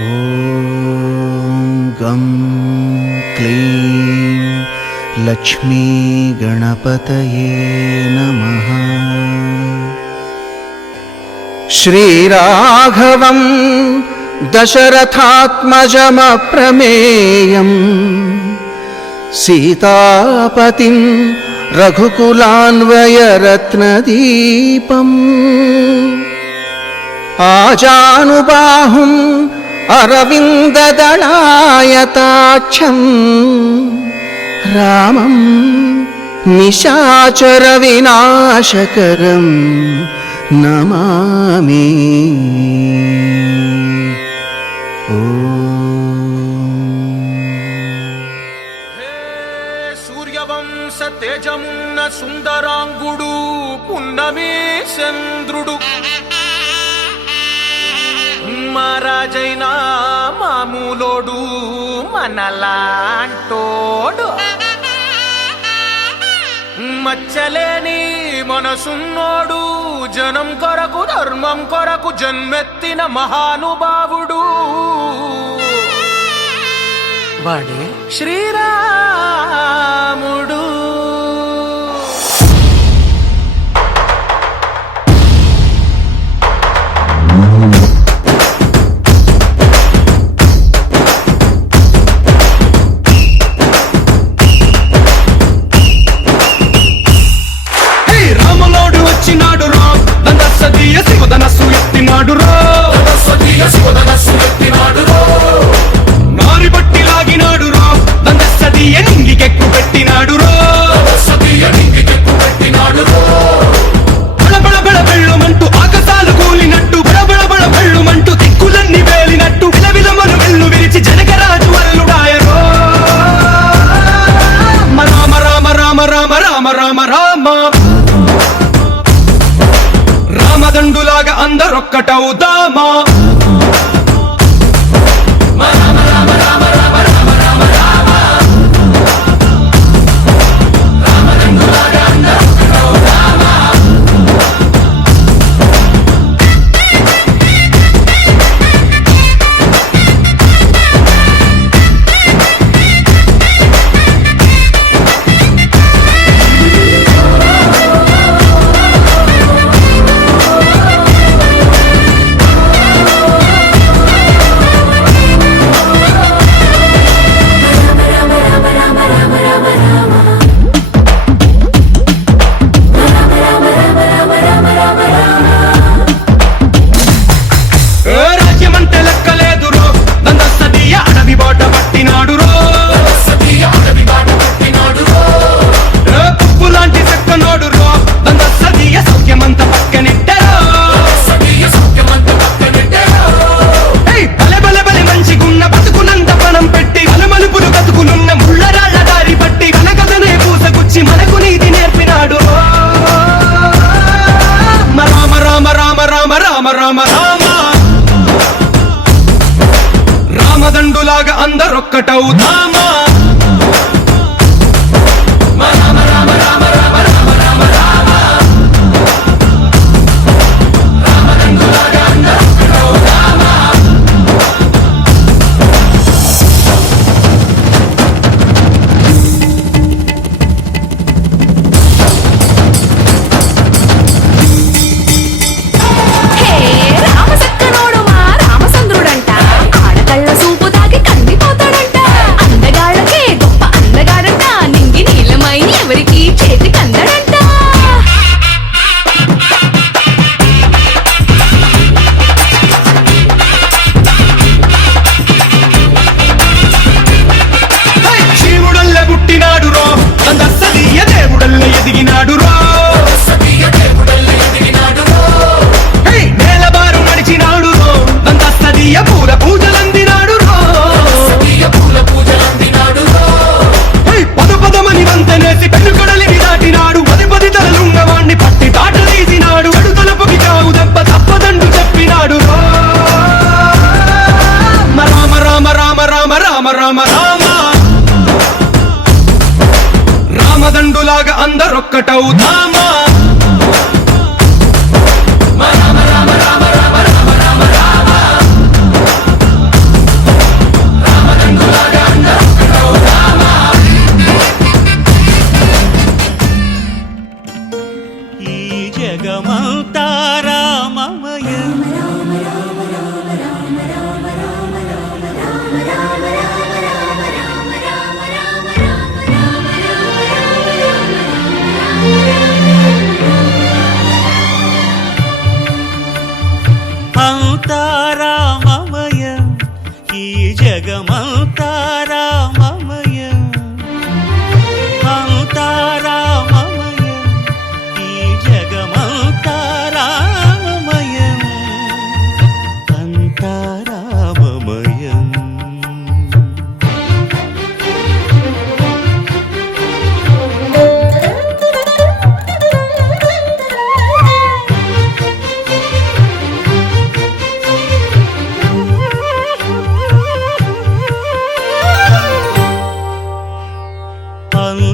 ॐ गं क्लीं लक्ष्मीगणपतये नमः। श्रीराघवम् दशरथात्मजमप्रमेयम् सीतापतिं रघुकुलान्वयरत्नदीपम् आजानुपाहुम् अरविन्ददलायताक्षं रामं निशाचरविनाशकरं नमामि సూర్యవంశ తేజమున్న సుందరాంగుడు పున్నమే చంద్రుడు మహారాజైనా మామూలోడు మనలాంటోడు. మచ్చలేని మనసున్నోడు జనం కొరకు ధర్మం కొరకు జన్మెత్తిన మహానుభావుడు. వాడే శ్రీరాము saudade. saudade.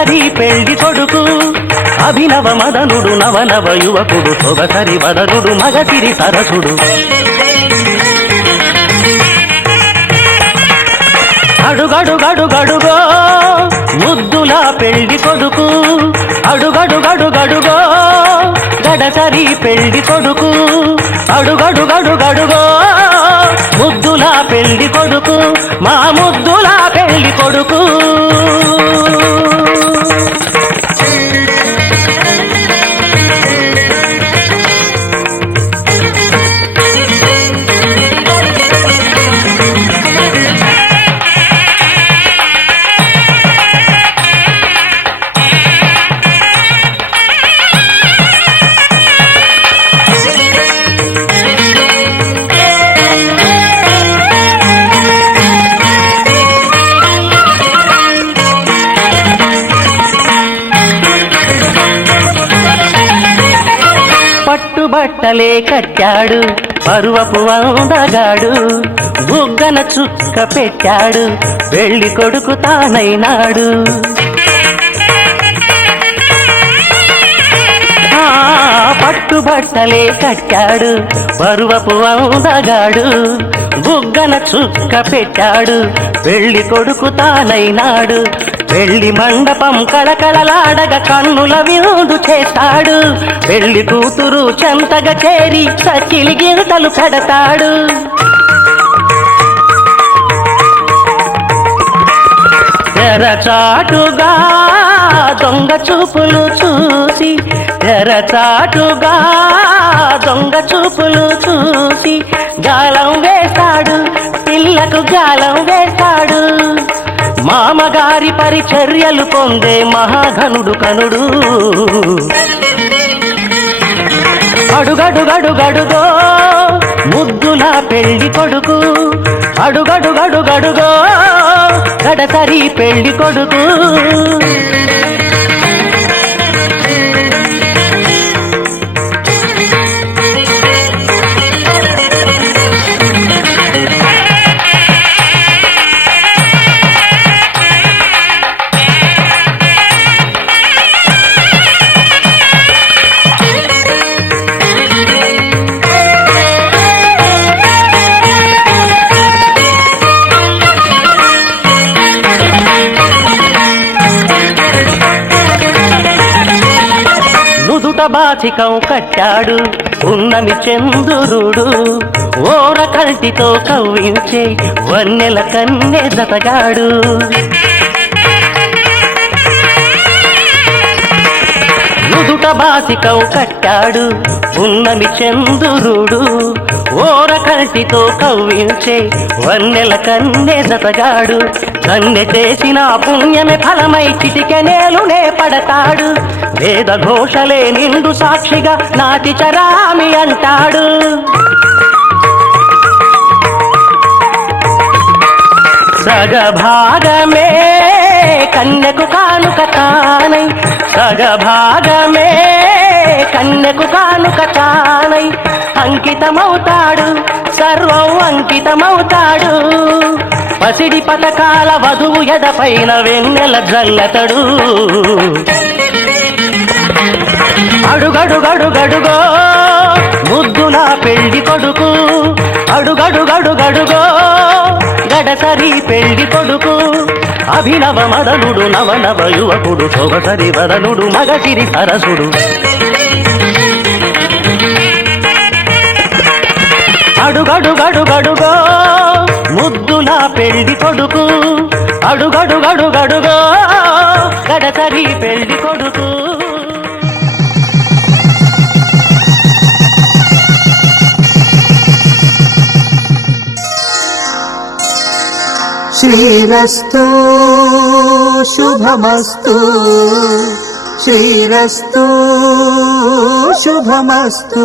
గడసరి పెళ్ళి కొడుకు. అభినవ మదనుడు నవనవ యువకుడు సొగసరి వదనుడు మగసిరి సరసుడు. అడుగడుగడుగడుగో ముద్దుల పెళ్ళి కొడుకు. అడుగడుగడుగడుగో గడసరి పెళ్ళి కొడుకు. అడుగడుగడుగడుగో ముద్దుల పెళ్ళి కొడుకు. మా ముద్దుల పెళ్ళి కొడుకు. పరువపు అందగాడు బుగ్గన చుక్క పెట్టాడు వెళ్ళి కొడుకు తానైనాడు. పట్టుబట్టలే కట్టాడు పరువపు అందగాడు బుగ్గన చుక్క పెట్టాడు పెళ్ళి కొడుకు తానైనాడు. పెళ్ళి మండపం కళకళలాడగ కన్నుల విందు చేస్తాడు. పెళ్ళి కూతురు చెంతగా చేరి సచిలి గింతలు పెడతాడు. తెరచాటుగా దొంగ చూపులు చూసి తెరచాటుగా దొంగ చూపులు చూసి గాలం వేస్తాడు పిల్లకు గాలం వేస్తాడు. మామగారి పరిచర్యలు పొందే మహాఘనుడు కనుడు. అడుగడుగడుగడుగో ముద్దుల పెళ్ళి కొడుకు. అడుగడుగడుగడుగో గడసరి పెళ్ళి కొడుకు. బాచికం కట్టాడు. ఉన్నమి చంద్రుడు ఓర కంటితో కవ్వించే వన్నెల కన్నె జతగాడు. నుదుట బాసికం కట్టాడు. ఉన్నమి చంద్రుడు ఓర కంటితో కవ్వించే వన్నెల కన్నె జతగాడు. కన్నె చేసిన పుణ్యమే ఫలమై చిటికెనేలునే పడతాడు. వేద ఘోషలే నిండు సాక్షిగా నాటి చరామి అంటాడు. సగభాగమే కన్నెకు కానుక తానై. సగభాగమే కన్నెకు కానుక తానై. అంకితమవుతాడు సర్వం అంకితమవుతాడు. పసిడి పథకాల వధువు ఎడపైన వెన్నెల జల్లతడు. అడుగడుగడుగడుగో ముద్దుల పెళ్ళి కొడుకు. అడుగడుగడుగడుగో గడసరి పెళ్ళి కొడుకు. అభినవ మదనుడు నవనవ యువకుడు సొగసరి వదనుడు మగసిరి సరసుడు. అడుగడుగడుగడుగో ముద్దుల పెళ్ళి కొడుకు. అడుగడుగడుగడుగో గడసరి పెళ్ళి కొడుకు. శ్రీరస్తు శుభమస్తు. శ్రీరస్తు శుభమస్తు.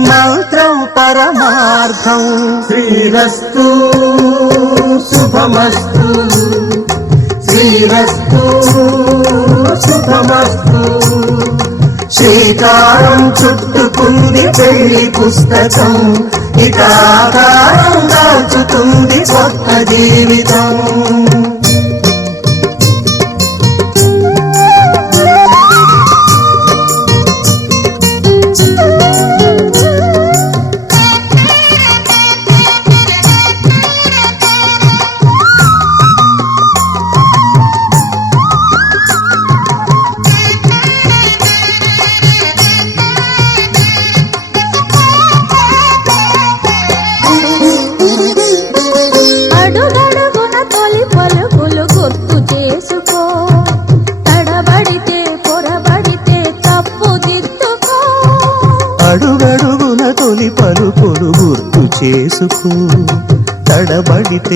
మంత్రం పరమార్థం. శ్రీరస్తు శుభమస్తు. శ్రీరస్తు శుభమస్తు. శ్రీకారం చుట్టుకుంది పెళ్ళి పుస్తకం. ఇటాకారం దాచుతుంది కొత్త జీవితం.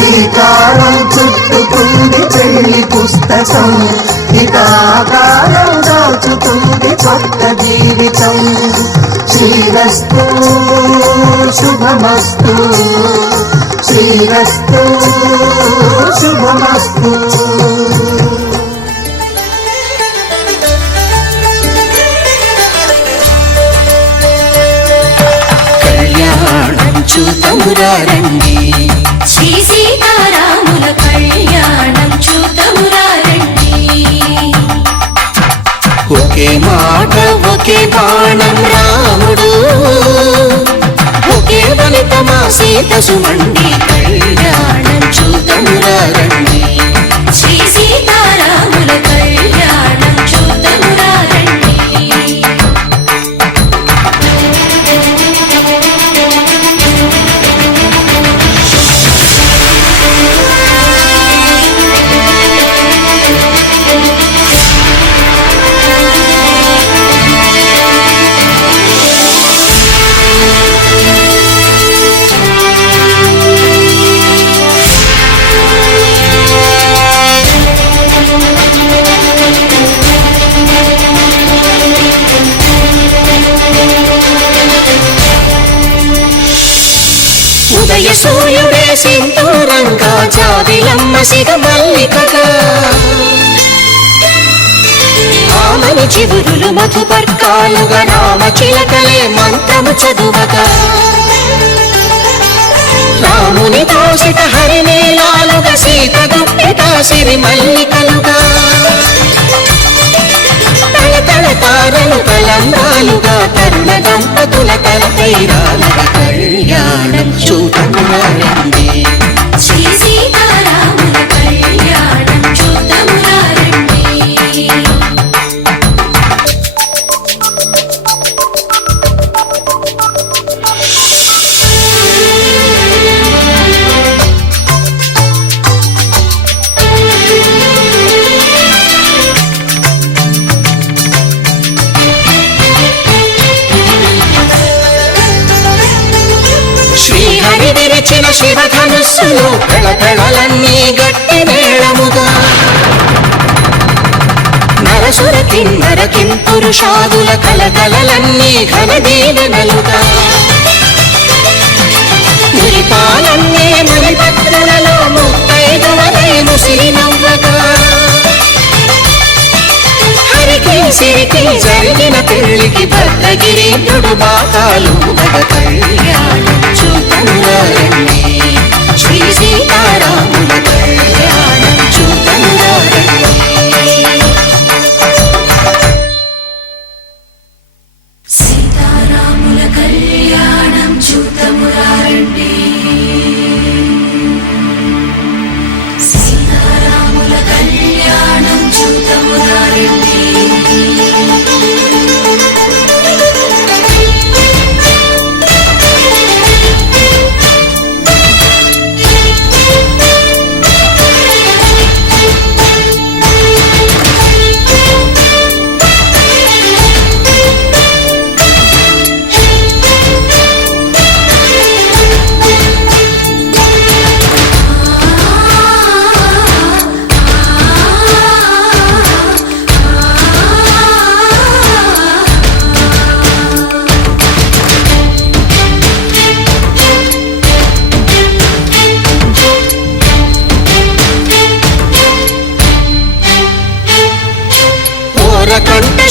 శ్రీకారం చుట్టుకుంది చెల్లి పుస్తకం. ఇక ఆకారం దాచుతుంది కొత్త జీవితం. శ్రీరస్తు శుభమస్తు. శ్రీరస్తు మధుపర్కాలుగా నామ చిలకలే మంత్రము చదువక. రాముని దోషిత హరినీలాలుగా సీత గుప్పిట సిరి మల్లికలుగా. తల తల తారలు తలంబ్రాలుగా తరుణ దంపతుల తల తీరాలుగా కళ్యాణం చూడమురండి కిన్నర కింపురుషాదుల కలకలలన్నీ ఘన దీవెనలుగా మురిపాలన్నీ మురిపత్రులలో ముత్తైదువలై ముసిరి నవ్వగా హరికి జరిగిన పెళ్ళికి భద్రగిరీంద్రుడు బాకాలు మగ కళ్యాణం చూతమురారండి శ్రీ సీతారాముల కళ్యాణం.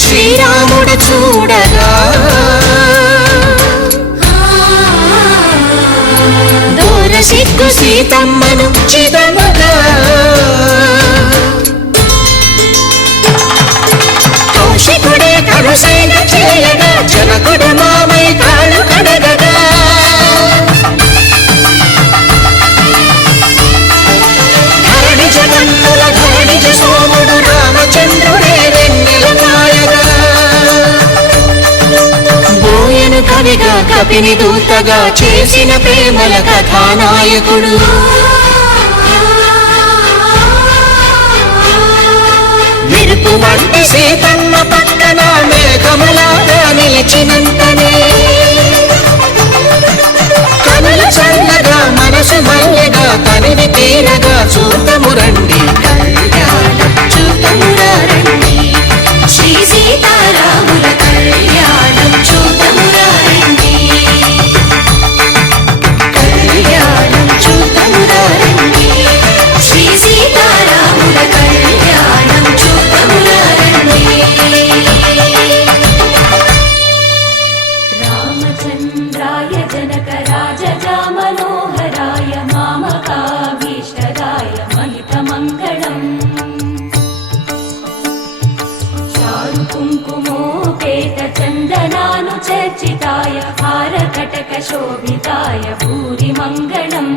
శ్రీరాముడు చూడగా. దూర సిగ్గు సీతమ్మను చిదో కపిని దూతగా చేసిన ప్రేమల కథానాయకుడు. మెరుపు వంటి సీతమ్మ పక్కన మేఘములాగా నిలిచినంతనే. కనుల చల్లగా మనసు మల్లెగా తనివి తీరగా చూతము రండి. చారు కుంకుమోపేత చందనాను చర్చితాయ హారకటక శోభితాయ భూరి మంగళం.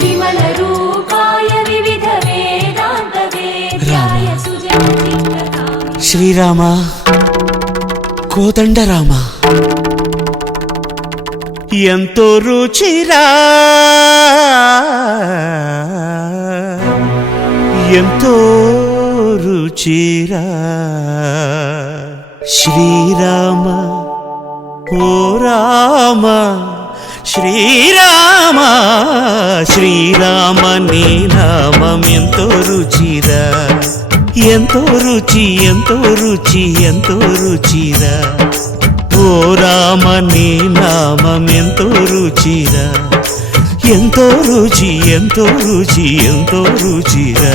విమల రూపాయ వివిధ వేదాంత వేద్యాయ సుజన శ్రీరామ కోదండరామ. ఎంతో రుచిరా. ఎంతో రుచిరా శ్రీరామ ఓ రామ శ్రీరామ శ్రీరామ నీ నామం ఎంతో రుచిరా ఎంతో రుచి ఎంతో రుచి ఎంతో రుచిరా ఓ రామ నీ నామం ఎంతో రుచిరా ఎంతో రుచి ఎంతో రుచి ఎంతో రుచిరా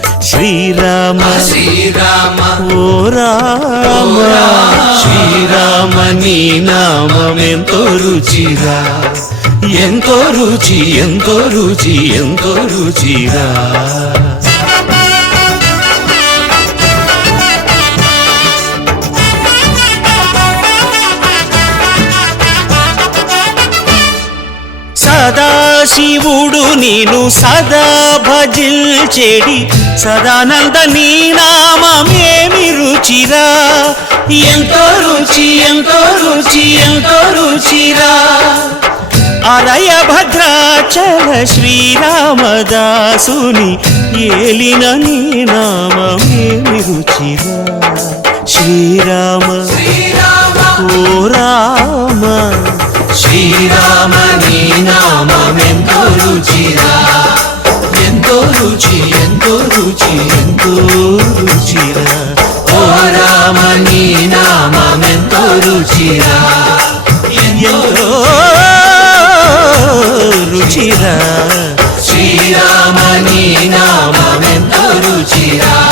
శ్రీరామ. శ్రీరామ. ఓ రామ. శ్రీరామ నీ నామమెంతో రుచిరా ఎంతో రుచి ఎంతో రుచి ఎంతో రుచిరా సదాశివుడు నేను సదా భజిల్చెడి సదానంద నీ నామేమి రుచిరా ఎంతో రుచి ఎంతో రుచి ఎంతో రుచిరా. అరయ భద్రాచల శ్రీరామదాసుని ఏలిన నీ నామేమి రుచిరా శ్రీరామ ఓ రామ. శ్రీరామ నీ నామమెంతో రుచిరా. ఎంతో రుచి ఎంతో రుచి ఎంతో రుచిరా. ఓ రామ నీ రుచిరా. ఎంతో రుచిరా. శ్రీరామ నీ రుచిరా.